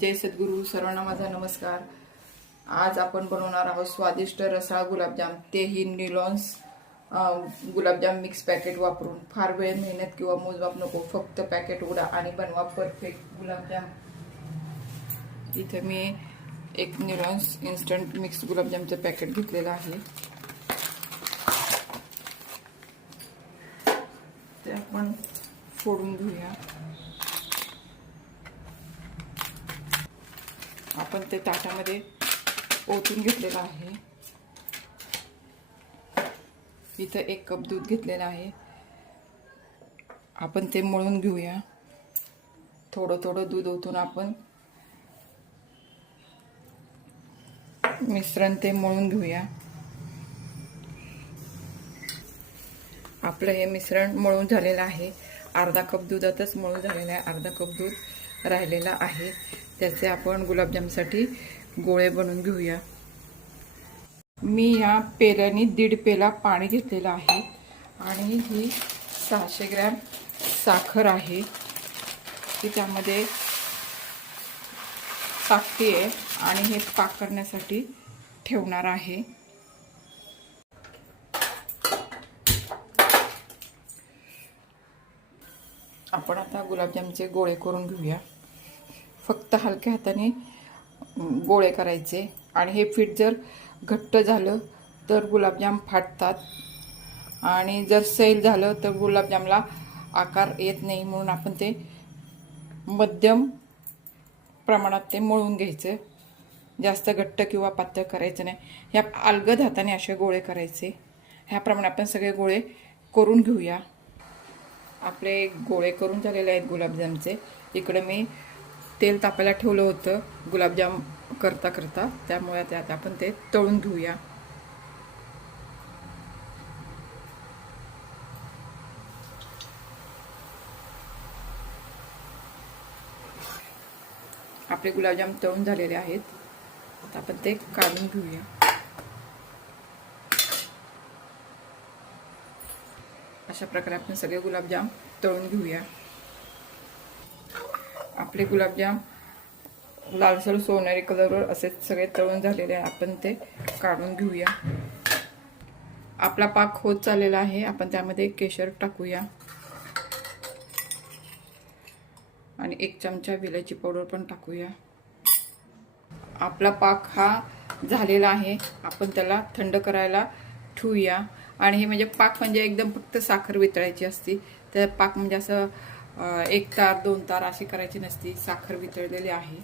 जय सद्गुरू सर्वांना माझा नमस्कार. आज आपण बनवणार आहोत स्वादिष्ट रसाळ गुलाबजाम. तेही निलॉन्स गुलाबजाम मिक्स पॅकेट वापरून. फार वेळ मेहनत किंवा मोजमाप नको. फक्त पॅकेट उघडा आणि बनवा परफेक्ट गुलाबजाम. इथे मी एक निलॉन्स इन्स्टंट मिक्स गुलाबजामचं पॅकेट घेतलेलं आहे. ते आपण फोडून घेऊया. आपण ते ताटामध्ये ओतून घेतलेलं आहे. इथं एक कप दूध घेतलेलं आहे. आपण ते मळून घेऊया. थोडं थोडं दूध ओतून आपण मिश्रण ते मळून घेऊया. आपलं हे मिश्रण मळून झालेलं आहे. अर्धा कप दुधातच मळून झालेलं आहे. अर्धा कप दूध राहिलेलं आहे. त्याचे आपण गुलाबजामसाठी गोळे बनवून घेऊया. मी ह्या पेल्याने दीड पेला पाणी घेतलेलं आहे आणि ही सहाशे ग्रॅम साखर आहे. ती त्यामध्ये टाकते आहे आणि हे पाकरण्यासाठी ठेवणार आहे. आपण आता गुलाबजामचे गोळे करून घेऊया. फक्त हलक्या हाताने गोळे करायचे. आणि हे पीठ जर घट्ट झालं तर गुलाबजाम फाटतात. आणि जर सैल झालं तर गुलाबजामला आकार येत नाही म्हणून आपण ते मध्यम प्रमाणात ते मळून घ्यायचं. जास्त घट्ट किंवा पातळ करायचं नाही. ह्या अलगद हाताने असे गोळे करायचे. ह्याप्रमाणे आपण सगळे गोळे करून घेऊया. आपले गोळे करून झालेले आहेत गुलाबजामचे. इकडं मी तेल तापायला ठेवलं होतं गुलाबजाम करता करता. त्यामुळे त्यात आपण ते तळून घेऊया. आपले गुलाबजाम तळून झालेले आहेत. आता आपण ते काढून घेऊया. अशा प्रकारे आपण सगळे गुलाबजाम तळून घेऊया. आपले गुलाबजाम लालसर सोनेरी कलरवर असे सगळे तळून झालेले आहे. आपण ते काढून घेऊया. आपला पाक होत चाललेला आहे. आपण त्यामध्ये केशर टाकूया. आणि एक चमचा विलायची पावडर पण टाकूया. आपला पाक हा झालेला आहे. आपण त्याला थंड करायला ठेवूया. आणि हे म्हणजे पाक म्हणजे एकदम फक्त साखर वितळायची असती. तर पाक म्हणजे असं एक तार दोन तार अशी करायची नसती. साखर वितळलेली आहे.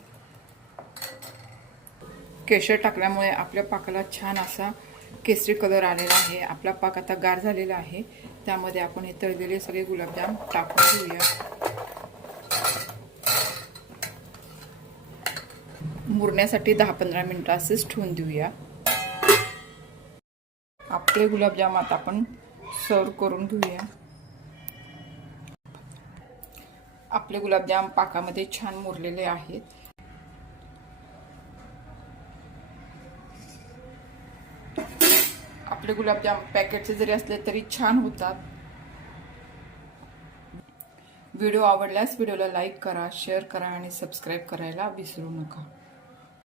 केशर टाकल्यामुळे आपल्या पाकाला छान असा केसरी कलर आलेला आहे. आपला पाक आता गार झालेला आहे. त्यामध्ये आपण हे तळलेले सगळे गुलाबजाम टाकून घेऊया. मुरण्यासाठी दहा पंधरा मिनिटं असेच ठेवून देऊया. आपले गुलाबजाम आता आपण सर्व करून घेऊया. आपले गुलाबजाम पाकामध्ये छान मुरलेले आहेत. आपले गुलाबजाम पॅकेटचे जरी असले तरी छान होतात. व्हिडिओ आवडल्यास व्हिडिओला लाईक करा शेअर करा आणि सबस्क्राईब करायला विसरू नका.